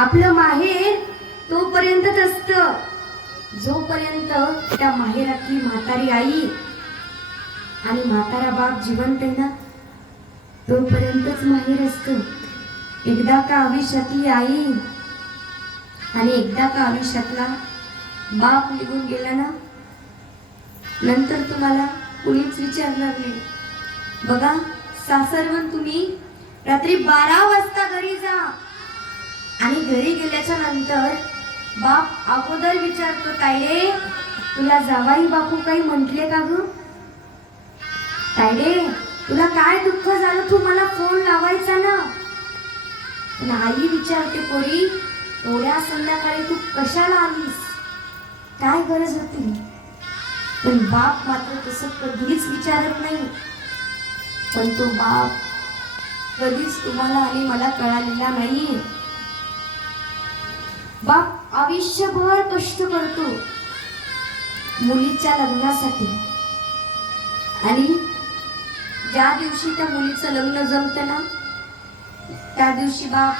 आपलं माहेर तोपर्यंतच असत. जोपर्यंत त्या माहेरातली म्हातारी आई आणि म्हातारा बाप जिवंत आहे ना तोपर्यंतच माहेर असत. एकदा का आयुष्यातली आई आणि एकदा का आयुष्यातला बाप निघून गेला ना नंतर तुम्हाला कुणीच विचारणार नाही. बघा सासरवून तुम्ही रात्री बारा वाजता घरी जा. आणि घरी गेल्याच्यानंतर बाप अगोदर विचारतो तायडे तुला जावाई बापू काही म्हटले का ग? तायडे तुला काय दुःख झालं? तू मला फोन लावायचा ना. पण आई विचारते पोरी एवढ्या संध्याकाळी तू कशाला आलीस? काय गरज होती? पण बाप मात्र तसं कधीच विचारत नाही. पण तो बाप कधीच तुम्हाला आणि मला कळालेला नाही. बाप आयुष्यभर कष्ट करतो मुलीच्या लग्नासाठी. आणि ज्या दिवशी त्या मुलीचं लग्न जमतं ना त्या दिवशी बाप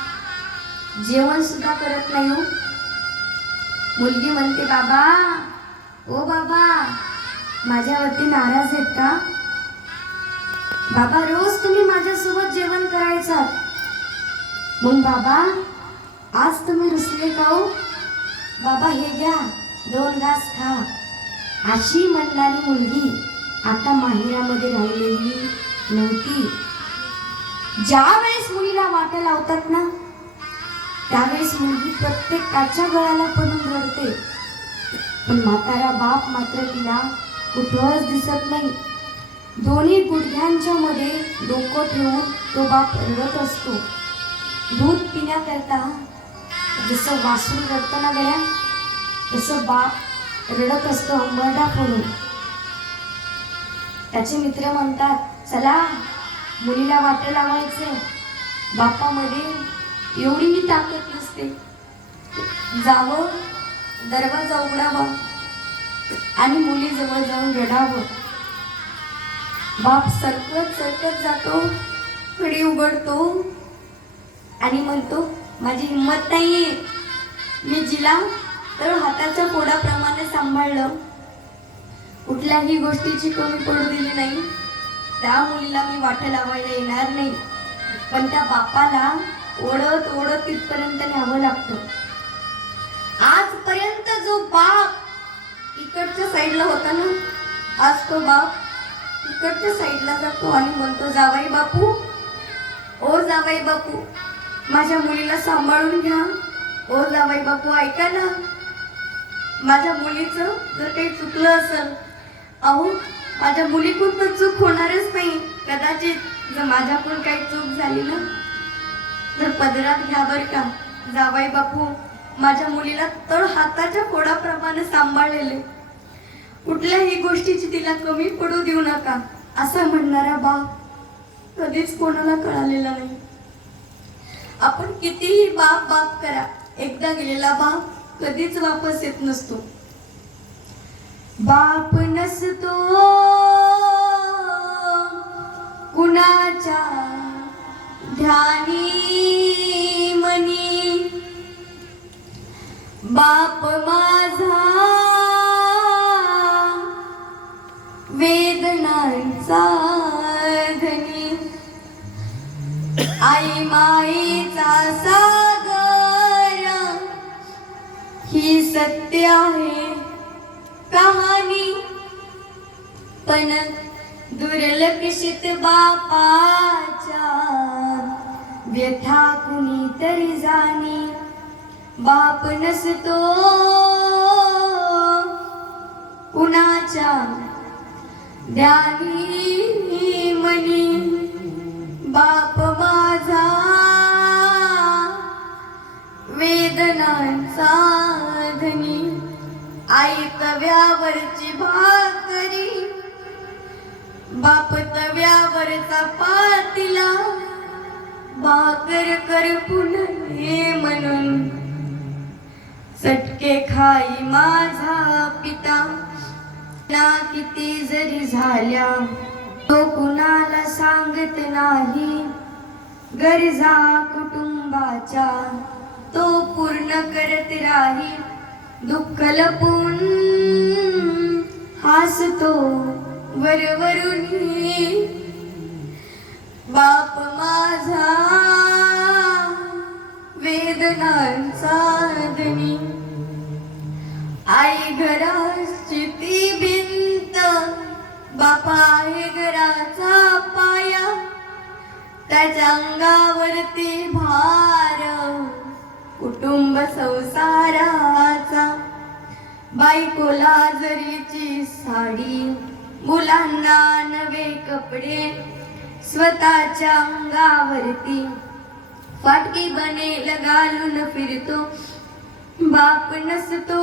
जेवण सुद्धा करत नाही हो. मुलगी म्हणते बाबा ओ बाबा माझ्यावरती नाराज आहेत का? बाबा रोज तुम्ही माझ्यासोबत जेवण करायचा. मग बाबा आज तुम्ही रुसले का हो? बाबा हे घ्या दोन घास खा. अशी म्हणणारी मुलगी आता माहेरामध्ये राहिलेली नव्हती. ज्या वेळेस मुलीला वाट्या लावतात ना त्यावेळेस मुलगी प्रत्येकाच्या गळाला पडून रडते. पण म्हातारा बाप मात्र तिला कुठंच दिसत नाही. दोन्ही गुडघ्यांच्या मध्ये डोकं ठेवून तो बाप रडत असतो. दूध पिण्याकरता जसं वासरू रडताना ना तसं बाप रडत असतो अंबरडा फोडून. त्याचे मित्र म्हणतात चला मुलीला वाटे लावायचे बापामध्ये एवढीही ताकद नसते. जावं दरवाजा उघडावा आणि मुलीजवळ जाऊन रडावं. बाप सरकत सरकत जातो कडी उघडतो आणि म्हणतो माझी हिंमत नाहीये. मी जिला तर हाताच्या पोडाप्रमाणे सांभाळलं. कुठल्याही गोष्टीची कमी पडू दिली नाही. त्या मुलीला मी वाट लावायला येणार नाही. पण त्या बापाला ओढत ओढत तिथपर्यंत न्यावं लागतं. आजपर्यंत जो बाप इकडच्या साईडला होता ना आज तो बाप तिकडच्या साईडला जातो आणि म्हणतो जावाई बापू ओ जावाई बापू माझ्या मुलीला सांभाळून घ्या. ओ जावाई बापू ऐका ना माझ्या मुलीचं जर काही चुकलं असेल अहो माझ्या मुलीकडून तर चूक होणारच नाही. कदाचित जर माझ्याकडून काही चूक झाली ना तर पदरात घ्या बरं का. जावाई बापू माझ्या मुलीला तळ हाताच्या कोडाप्रमाणे सांभाळलेले. कुठल्याही गोष्टीची तिला कमी पडू देऊ नका. असं म्हणणारा बाप कधीच कोणाला कळालेला नाही. आपण कितीही बाप बाप करा एकदा गेलेला बाप कधीच वापस येत नसतो. बाप नसतो. कुणाच्या ध्यानी मनी. बाप माझा वेदनांचा धनी आई माईचा सागर. ही सत्य आहे कहाणी. पण दुर्लक्षित बापाच्या व्यथा कुणी तरी जाणी. बाप नसतो कुणाच्या ध्यानी मनी बाप माझा वेदनांचा धनी आई तव्यावरची भाकरी बाप तव्यावरचा पातीला भाकर कर पुन्हा म्हणून. चटके खाई माझा पिता ना किती जरी झाल्या तो कुणाला सांगत नाही. गरजा कुटुंबाच्या तो पूर्ण करत राही. दुःख लपून हासतो वरवरुनी. बाप माझा वेदनांचा धनी. आई घराची ती त्याच्या अंगावरती भार कुटुंब संसाराचा. बायकोला जरीची साडी मुलांना नवे कपडे स्वतःच्या अंगावरती. फाटकी बनेल घालून फिरतो बाप नसतो.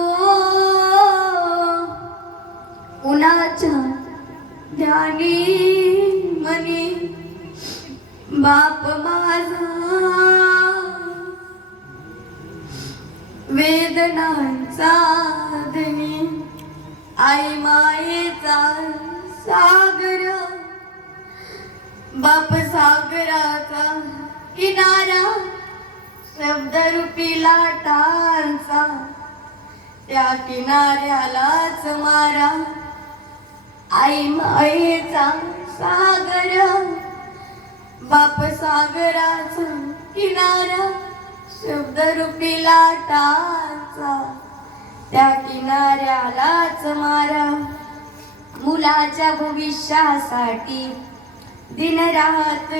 उन्हाच्या ध्यानी मनी बाप माझा. वेदनांचा धनी आई मायेचा सागर. बाप सागराचा किनारा शब्दरूपी लाटांचा. त्या किनाऱ्यालाच मारा आई मायेचा सागर. बाप सागराचा किनारा शब्दरूपी लाटाचा. त्या किनाऱ्यालाच मारा मुलाच्या भविष्यासाठी. दिनरात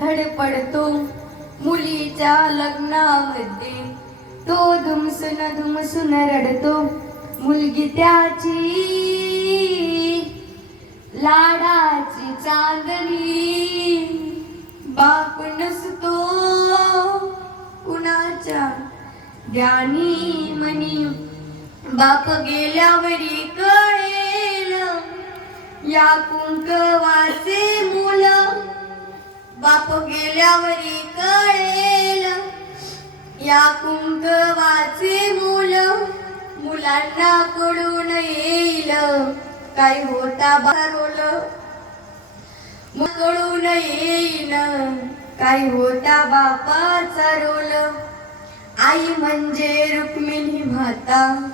धडपडतो मुलीच्या लग्नामध्ये. तो धुमसून धुमसून रडतो मुलगी त्याची कुणाच्या ज्ञानी मनी बाप गेल्यावरी कळेल. या कुंकवाचे मुल बाप गेल्यावरी कळेल. या कुंकवाचे मुल मुलांना कडून येईल. काय होता बारोल? कळून येईन काय होता बापाचा रोल? आई म्हणजे रुक्मिणी माता.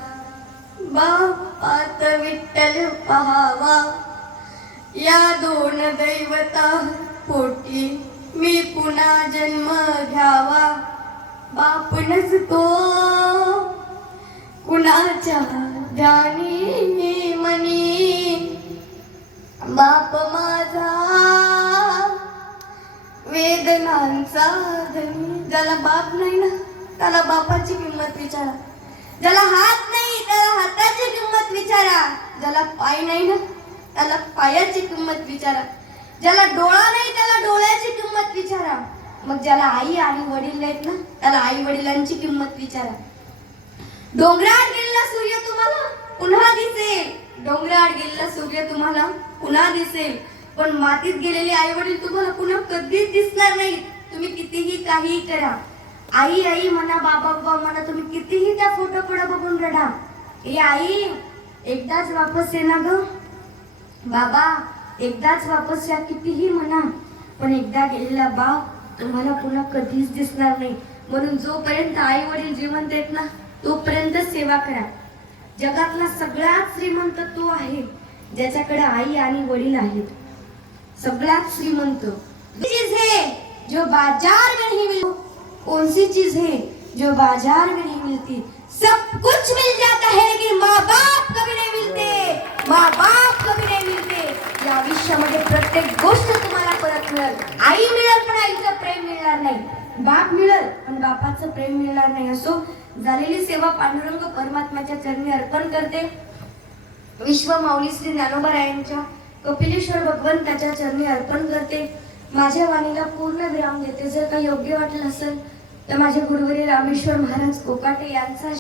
बापात विठ्ठल पहावा. या दोन दैवता पोटी मी पुन्हा जन्म घ्यावा. बाप नसतो कुणाच्या ध्यानी मनी बाप माझा वेदनांचा धनी ज्याला बाप नाही ना? त्याला बापाची किंमत विचारा. ज्याला हात नाही त्याला हाताची किंमत विचारा. ज्याला पाय नाही ना त्याला पायाची किंमत विचारा. ज्याला डोळा नाही त्याला डोळ्याची किंमत विचारा. मग ज्याला आई आणि वडील नाहीत ना त्याला आई वडिलांची किंमत विचारा. डोंगरात गेलेला सूर्य तुम्हाला पुन्हा दिसेल. डोंगरात गेलेला सूर्य तुम्हाला पुन्हा दिसेल. पण मातीत गेलेले आई वडील तुम्हाला पुन्हा कधीच दिसणार नाही तुम्ही कितीही काही करा. आई आई म्हणा बाबा बाबा म्हणा तुम्ही कितीही त्या फोटो पुढे बघून रडा. ए आई एकदाच वापस ये ना ग. बाबा एकदाच वापस या कितीही म्हणा. पण एकदा गेलेला बाप तुम्हाला पुन्हा कधीच दिसणार नाही. म्हणून जोपर्यंत आई वडील जिवंत आहेत ना तोपर्यंत सेवा करा. जगातला सगळ्यात श्रीमंत तो आहे ज्याच्याकडे आई आणि वडील आहेत. सगळ्यात श्रीमंत. जो बाजार कौन सी चीज है जो बाजार में नहीं मिलती? सब कुछ मिल जाता है लेकिन माँ बाप कभी नहीं मिलते। माँ बाप कभी नहीं मिलते। या आयुष्यामध्ये प्रत्येक गोष्ट तुम्हाला परत मिळेल. आई मिळेल पण आईचं प्रेम मिळणार नाही. बाप मिळेल पण बापाचं प्रेम मिळणार नाही. असो झालेली सेवा पांडुरंग परमात्माच्या चरणी अर्पण करते. विश्व माऊली श्री ज्ञानोबरायांच्या कपिलेश्वर भगवंताच्या चरणी अर्पण करते. माझ्या वाणीला पूर्ण विराम देते. जर काही योग्य वाटलं असेल तर माझे गुरुवरी रामेश्वर महाराज कोकाटे यांचा